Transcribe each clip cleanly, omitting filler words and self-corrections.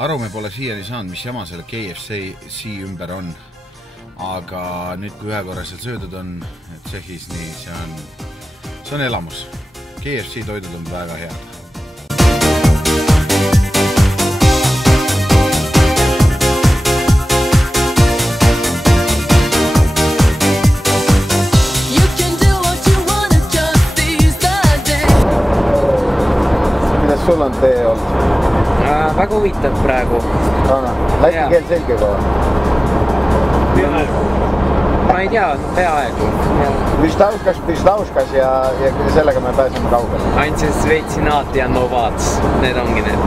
Aru me pole siiani saanud, mis jama selle KFC ümber on. Aga nüüd, kui ühe korra seal söödud on Tšehhis, nii see on elamus. KFC toidud on väga head. Kuidas sul on tee olnud? Väga huvitav praegu. Läti keel selge kohe? Peaaegu. Ma ei tea, peaaegu. Pistauskas ja sellega me pääseme kaugele. Ainult see Sveitsinaat ja Novats, need ongi need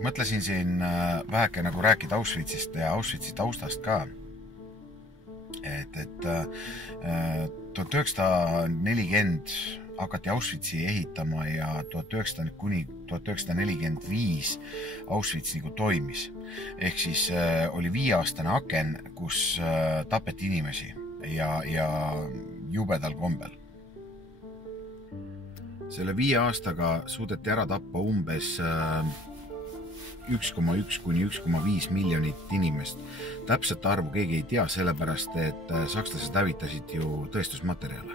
Mõtlesin siin väheke nagu rääkida Auschwitzist ja Auschwitzi taustast ka. Et 1940 hakati Auschwitzi ehitama ja 1900 kuni 1945 Auschwitz nagu toimis. Ehk siis oli 5-aastane aken, kus tapeti inimesi ja jubedal kombel. Selle 5 aastaga suudeti ära tappa umbes 1,1 kuni 1,5 miljonit inimest. Täpset arvu keegi ei tea, sellepärast, et sakslased hävitasid ju tõestusmaterjale.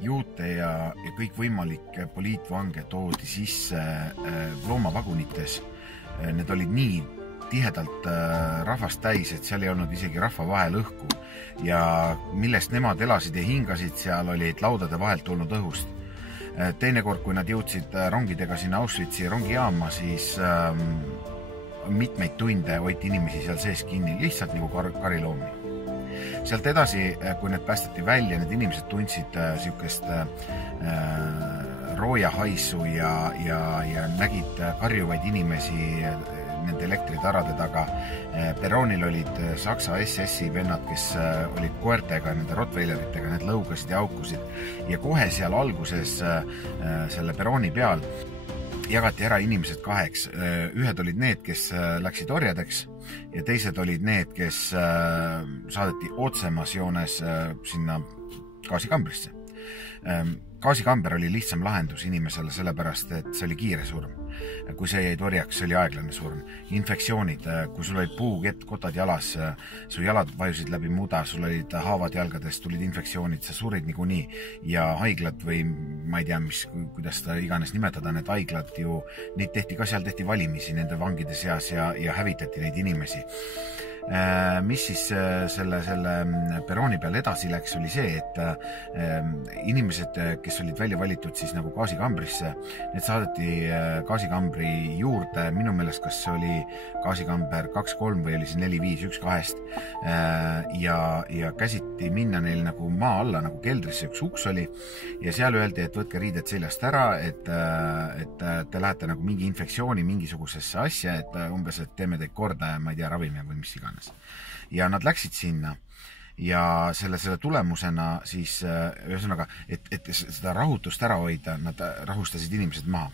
Juute ja kõik võimalik poliitvange toodi sisse loomavagunites. Need olid nii tihedalt rahvast täis, et seal ei olnud isegi rahva vahel õhku. Ja millest nemad elasid ja hingasid, seal olid laudade vahelt tulnud õhust. Teinekord, kui nad jõudsid rongidega sinna Auschwitzi rongijaama, siis mitmeid tunde hoiti inimesi seal sees kinni, lihtsalt nagu kariloomi. Sealt edasi, kui need päästeti välja, need inimesed tundsid sihukest roojahaisu ja nägid karjuvaid inimesi nende elektritarade taga. Peroonil olid Saksa SS-i vennad, kes olid koertega, nende rottweileritega, need lõugasid ja aukusid. Ja kohe seal alguses selle perooni peal jagati ära inimesed 2. Ühed olid need, kes läksid orjadeks ja teised olid need, kes saadeti otsemas joones sinna gaasikambrisse. Gaasikamber oli lihtsam lahendus inimesele, sellepärast, et see oli kiire surm. Kui see jäid orjaks, see oli aeglane surm. Infektsioonid, kui sul olid puukotad jalas, su jalad vajusid läbi muda, sul olid haavad jalgadest, tulid infektsioonid, sa surid niikuinii. Ja haiglad või ma ei tea, kuidas ta iganes nimetada, need haiglad ju, neid tehti ka, seal tehti valimisi nende vangide seas ja hävitati neid inimesi. Mis siis selle perooni peal edasi läks, oli see, et inimesed, kes olid välja valitud siis nagu gaasikambrisse, need saadeti gaasikambri juurde, minu meelest kas see oli gaasikamber 2-3 või oli see 4-5, 1-2 ja käsiti minna neil nagu maa alla, nagu keldrisse üks uks oli ja seal öeldi, et võtke riided seljast ära, et te lähete nagu mingi infektsiooni mingisugusesse asja, et umbes, et teeme teid korda ja ma ei tea, ravime või mis iganes. Ja nad läksid sinna ja selle tulemusena siis ühesõnaga, et seda rahutust ära hoida, nad rahustasid inimesed maha.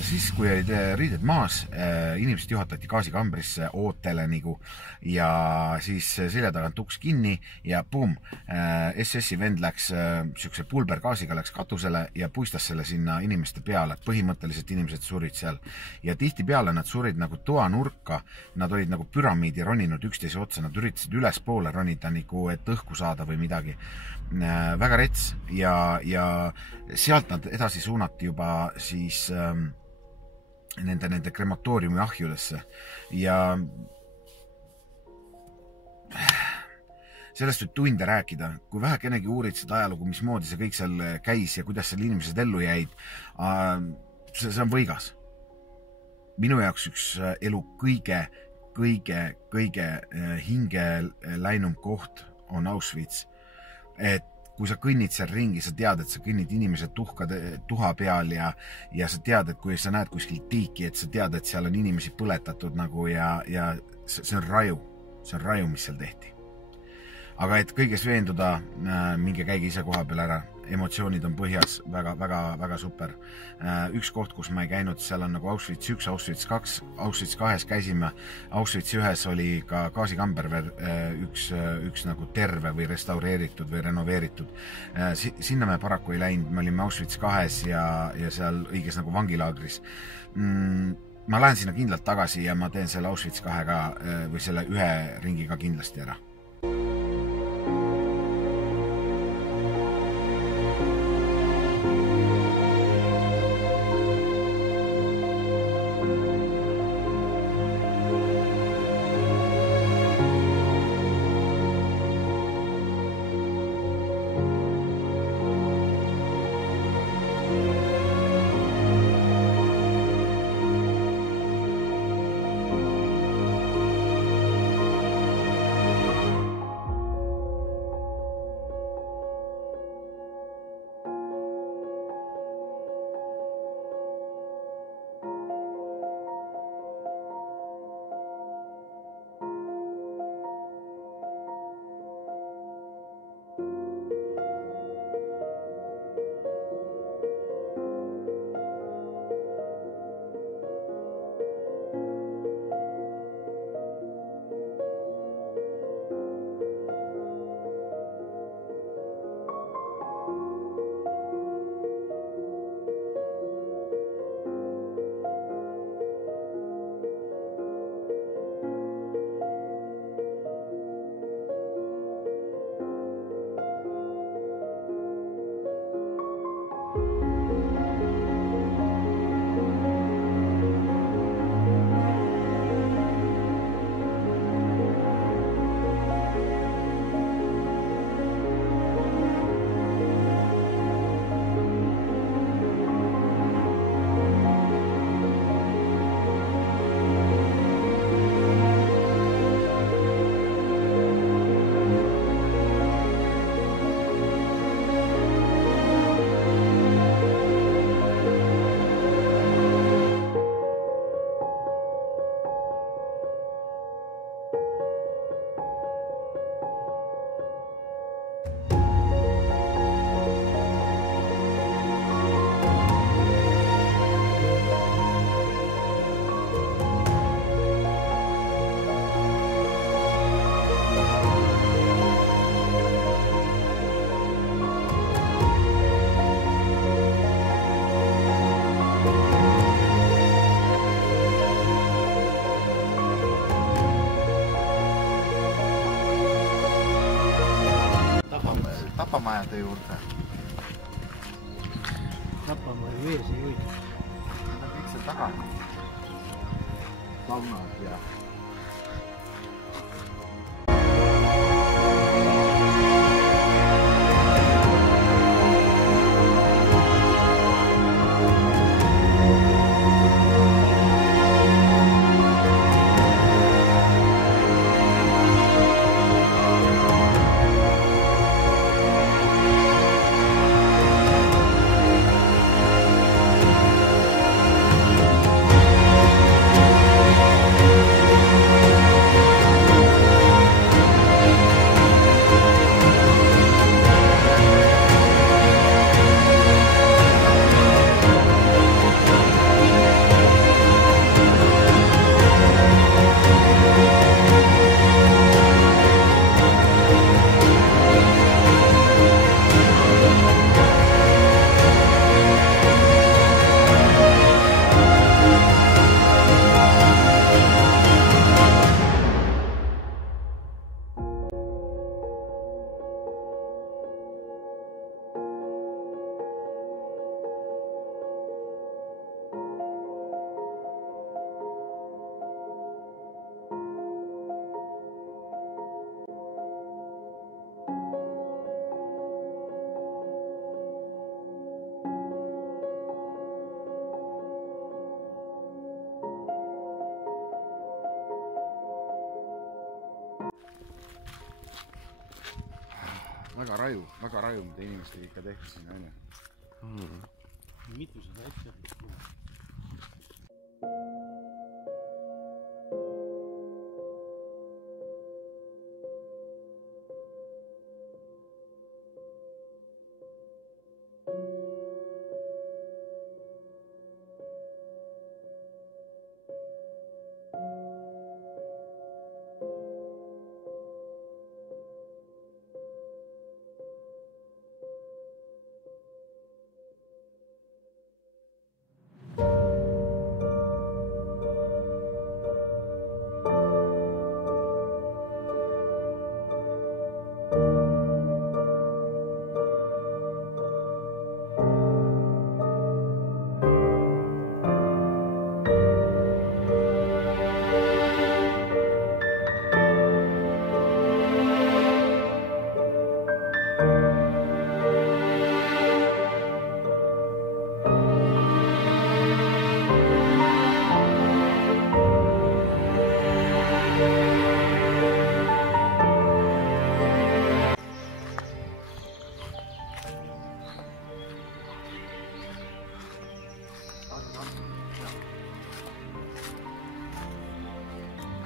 Siis, kui olid riided maas, inimesed juhatati gaasikambrisse ootele nagu ja siis selja tagant uks kinni ja pum, SS-i vend läks sihukese pulbergaasiga läks katusele ja puistas selle sinna inimeste peale. Põhimõtteliselt inimesed surid seal ja tihti peale nad surid nagu toanurka, nad olid nagu püramiidi roninud üksteise otsa, nad üritasid üles poole ronida nagu, et õhku saada või midagi. Väga rets ja sealt nad edasi suunati juba siis nende krematooriumi ahjudesse ja sellest võib tunde rääkida, kui vähekenegi uurid seda ajalugu, mismoodi see kõik seal käis ja kuidas seal inimesed ellu jäid, see on võigas. Minu jaoks üks elu kõige hinge läinum koht on Auschwitz. Et kui sa kõnnid seal ringi, sa tead, et sa kõnnid inimese tuha peal ja sa tead, et kui sa näed kuskil tiiki, et sa tead, et seal on inimesi põletatud nagu ja see on raju, mis seal tehti. Aga et kõiges veenduda, minge käige ise koha peal ära, emotsioonid on põhjas, väga super. Üks koht, kus ma ei käinud, seal on nagu Auschwitz 1, Auschwitz 2, Auschwitz 2 käisime, Auschwitz 1 oli ka gaasikamber veel üks nagu terve või restaureeritud või renoveeritud. Sinna me paraku ei läinud, me olime Auschwitz 2 ja seal õiges nagu vangilaagris. Ma lähen sinna kindlalt tagasi ja ma teen selle Auschwitz 2 ka või selle ühe ringi ka kindlasti ära. Tapamajade juurde. Tapamaa vees ei hoida. Need on kõik seal taga. Saunad ja... väga raju, mida inimestega ikka tehti siin, on ju. Mitusada hektarit.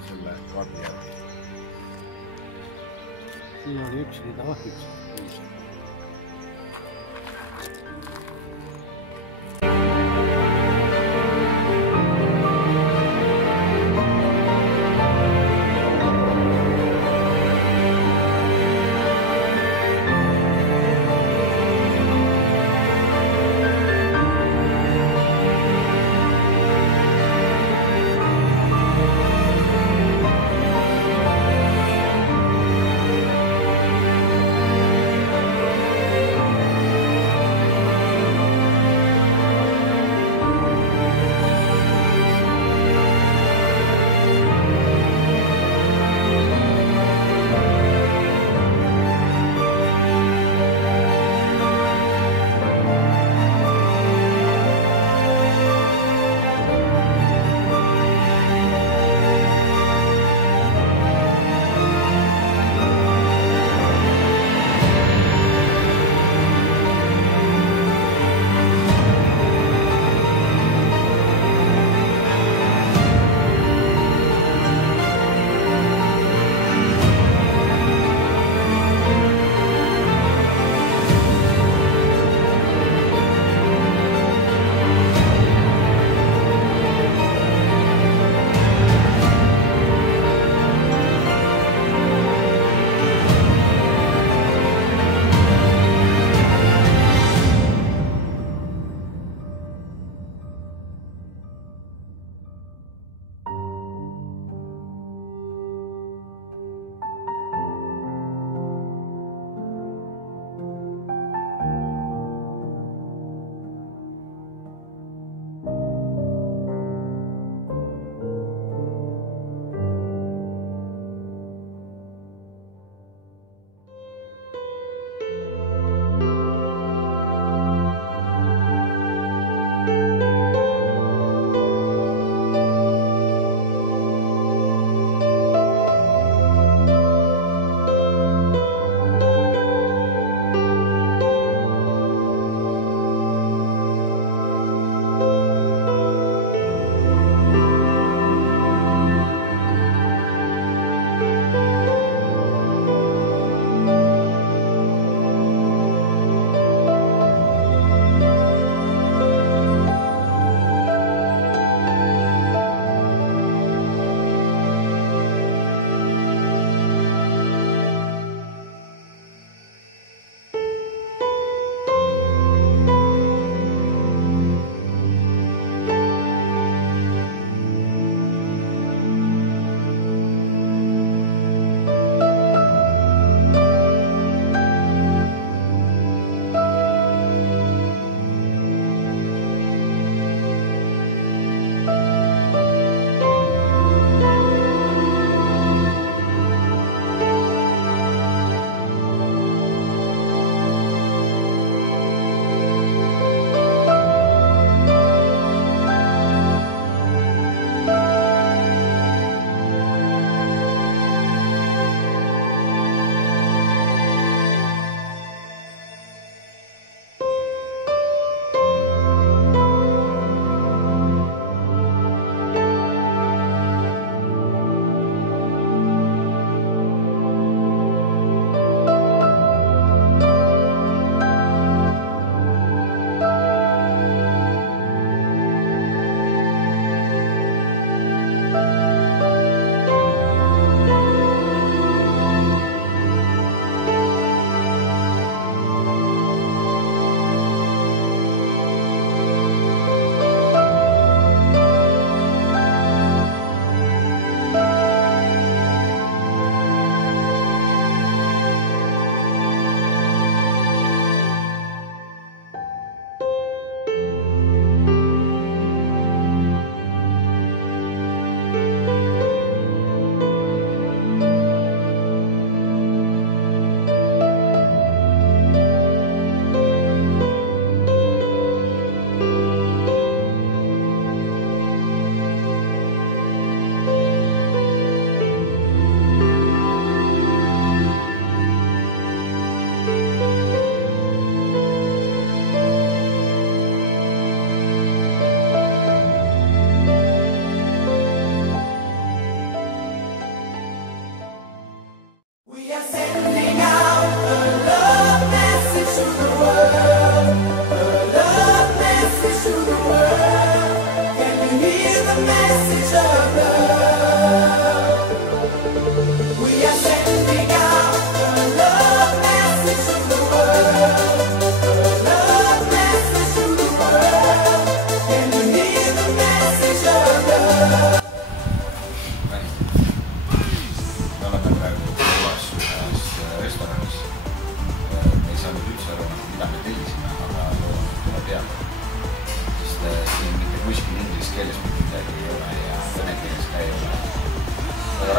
Selle kaardi järgi. Siin oli üks rida üks.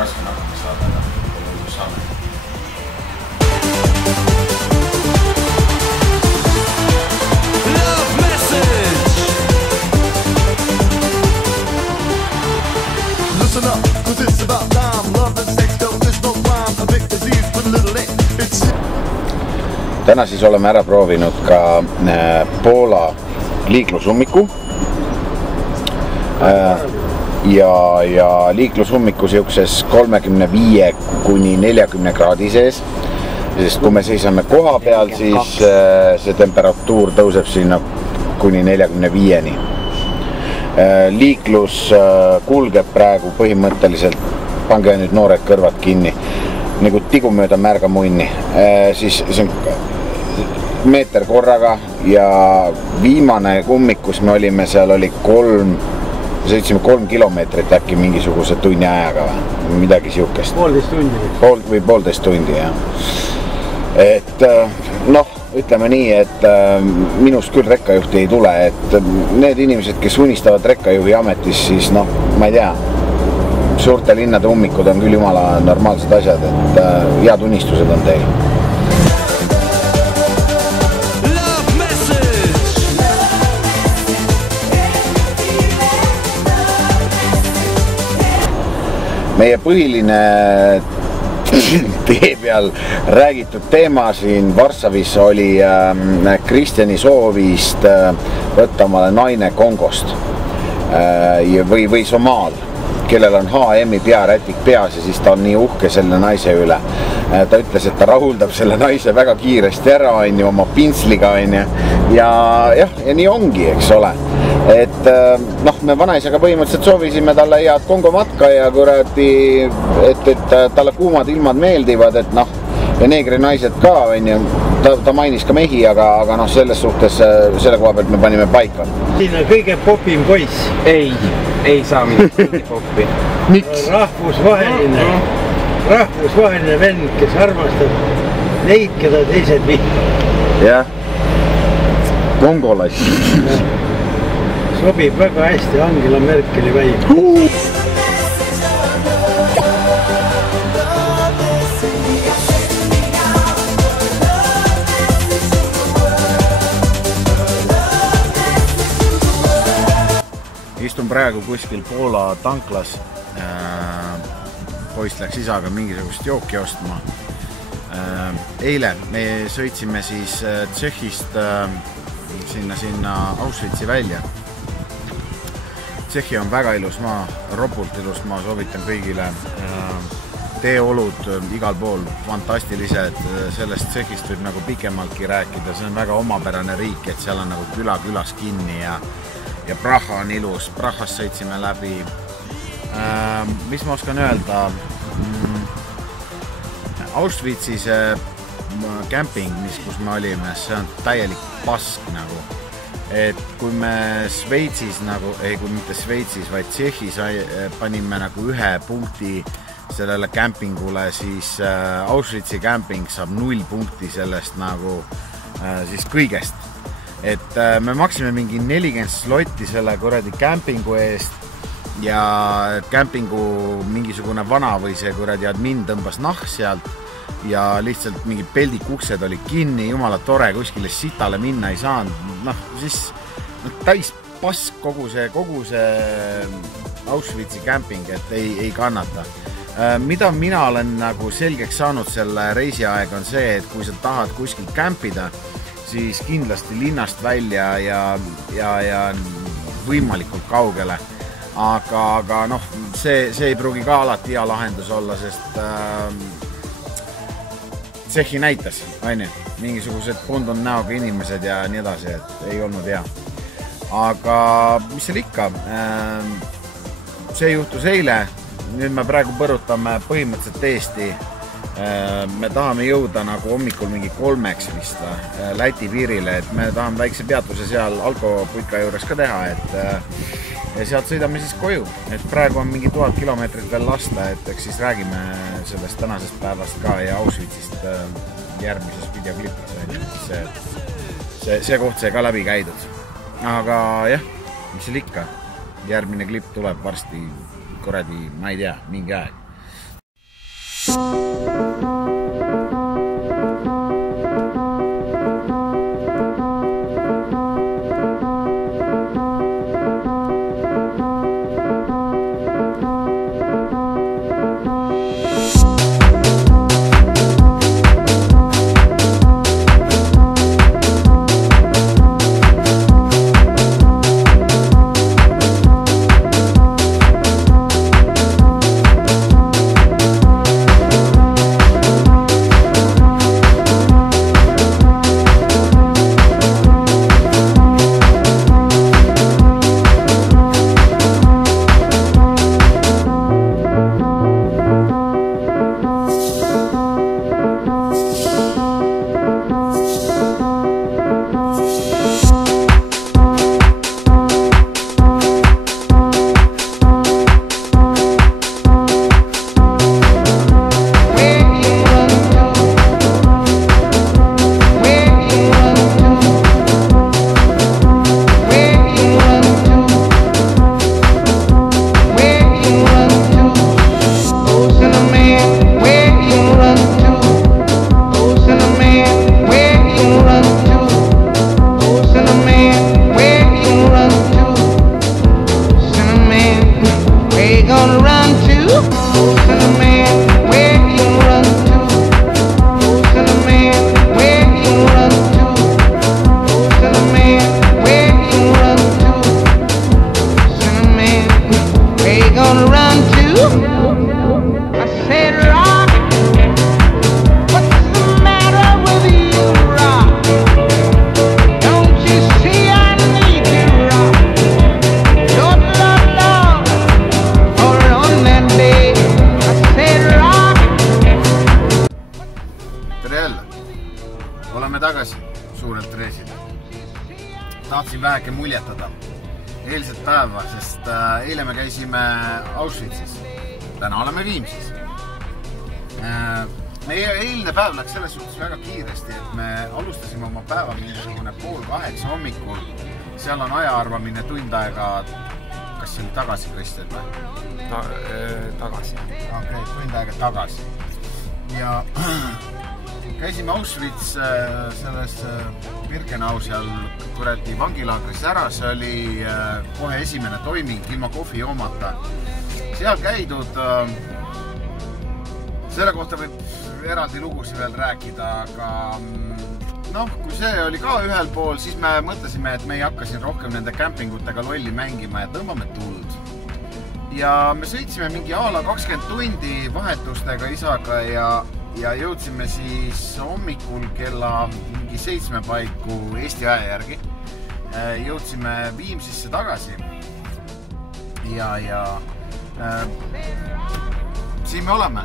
raske on hakkama saada, aga lõpus saame. Love message. Listen up, 'cause it's about time. Love and sex, there's no crime. A big disease with a little ink. It's... Täna siis oleme ära proovinud ka Poola liiklusummiku. Ja liiklusummiku siukses 35 kuni 40 kraadi sees. Sest kui me seisame koha peal, siis see temperatuur tõuseb sinna kuni 45-ni. Liiklus kulgeb praegu põhimõtteliselt, pange nüüd noored kõrvad kinni, nagu tigumööda märga munni. Siis see on meeter korraga ja viimane ummik, kus me olime, seal oli 3 kilomeetrit äkki mingisuguse tunni ajaga või midagi siukest. 1,5 tundi. Või 1,5 tundi, jah. Et noh, ütleme nii, et minust küll rekkajuhti ei tule, et need inimesed, kes unistavad rekkajuhi ametis, siis noh, ma ei tea, suurte linnade ummikud on küll jumala normaalsed asjad, et head unistused on teil. Meie põhiline tee peal räägitud teema siin Varssavis oli Kristjani soovist võtta omale naine Kongost või Somaal, kellel on HM-i pearätik peas ja siis ta on nii uhke selle naise üle. Ta ütles, et ta rahuldab selle naise väga kiiresti ära, oma pintsliga, ja nii ongi, eks ole. Et noh, me vanaisaga põhimõtteliselt soovisime talle head Kongo matka ja kuradi, et talle kuumad ilmad meeldivad, et noh, ja neegri naised ka, ta mainis ka mehi, aga noh, selles suhtes, selle koha pealt me panime paika. Siin on kõige popim poiss. Ei saa mingi poppi. Miks? Rahvusvaheline vend, kes armastab neid, keda teised vihkavad. Jah, kongolass. Sobib väga hästi Angela Merkeli väim. Istun praegu kuskil Poola tanklas. Poist läks isaga mingisugust jooki ostma. Eile me sõitsime siis Tšehhist sinna Auschwitzi välja. Tšehhi on väga ilus maa, ropult ilus maa, soovitan kõigile. Teeolud igal pool fantastilised, sellest Tšehhist võib nagu pikemaltki rääkida, see on väga omapärane riik, et seal on nagu külas kinni ja Praha on ilus, Prahas sõitsime läbi. Mis ma oskan öelda? Auschwitzis camping, kus me olime, see on täielik pask nagu. Et kui me Šveitsis nagu, kui mitte Šveitsis, vaid Tšehhis panime nagu ühe punkti sellele campingule, siis Auschwitzi camping saab 0 punkti sellest nagu siis kõigest. Et me maksime mingi 40 slotti selle kuradi campingu eest ja campingu mingisugune vana või see kuradi admin tõmbas nahk sealt ja lihtsalt mingid peldikuksed olid kinni, jumala tore, kuskile sitale minna ei saanud. Noh, siis täis pask kogu see Auschwitzi camping, et ei kannata. Mida mina olen nagu selgeks saanud selle reisiaeg on see, et kui sa tahad kuskil campida, siis kindlasti linnast välja ja võimalikult kaugele. Aga noh, see ei pruugi ka alati hea lahendus olla, sest Tšehhi näitas, mingisugused pundun näoga inimesed ja nii edasi, et ei olnud hea. Aga mis seal ikka, see juhtus eile, nüüd me praegu põrutame põhimõtteliselt Eesti. Me tahame jõuda nagu hommikul mingi 3 vist Läti piirile, et me tahame väikse peatuse seal Alko-putka juures ka teha, ja sealt sõidame siis koju, et praegu on mingi 1000 kilomeetrit veel lasta, et eks siis räägime sellest tänasest päevast ka ja Auschwitzist järgmises videoklipis, see koht sai ka läbi käidud. Aga jah, mis seal ikka, järgmine klipp tuleb varsti kuradi, ma ei tea, mingi aeg. Oleme tagasi suurelt reisil. Tahtsin väheke muljetada eilset päeva, sest eile me käisime Auschwitzis. Täna oleme Viimsis. Meie eilne päev läks selles suhtes väga kiiresti, et me alustasime oma päeva mingisugune 7:30 hommikul. Seal on ajaarvamine tund aega. Kas see oli tagasi, Kristjan, või? Tagasi. Okei, tund aega tagasi. Ja käisime Auschwitz selles Birkenau seal kuradi vangilaagris ära. See oli kohe esimene toiming ilma kohvi joomata. Seal käidud, selle kohta võib eraldi lugusi veel rääkida, aga kui see oli ka ühel pool, siis me mõtlesime, et me ei hakka siin rohkem nende kämpingutega lolli mängima ja tõmbame tuld. Ja me sõitsime mingi a la 20 tundi vahetustega isaga ja jõudsime siis hommikul kella mingi 7 paiku Eesti aja järgi. Jõudsime Viimsisse tagasi ja siin me oleme.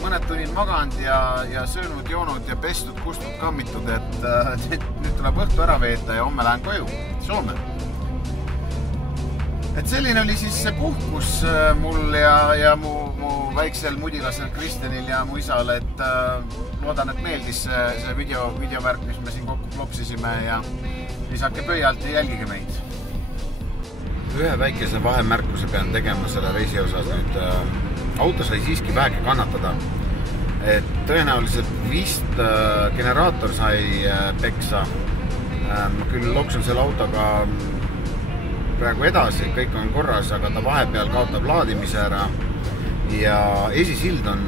Mõned tunnid maganud ja söönud, joonud ja pestud, kustud, kammitud, et nüüd tuleb õhtu ära veeta ja homme lähen koju Soome. Et selline oli siis see puhkus mul ja mu väiksel mudilasel Kristjanil ja mu isal, et loodan, et meeldis see videovärk, mis me siin kokku klopsisime ja isake pöialt ja jälgige meid. Ühe väikese vahemärkuse pean tegema selle reisi osas nüüd. Auto sai siiski väheke kannatada. Et tõenäoliselt vist generaator sai peksa. Ma küll loksun selle autoga praegu edasi, kõik on korras, aga ta vahepeal kaotab laadimise ära ja esisild on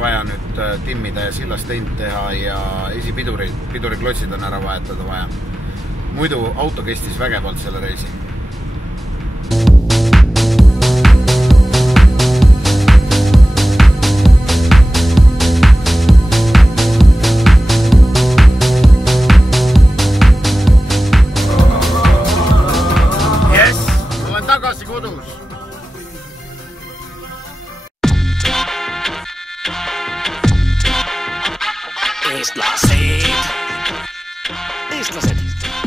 vaja nüüd timmida ja sillast teint teha ja esipiduriklotsid on ära vahetada vaja. Muidu auto kestis vägevalt selle reisi. Eestlased.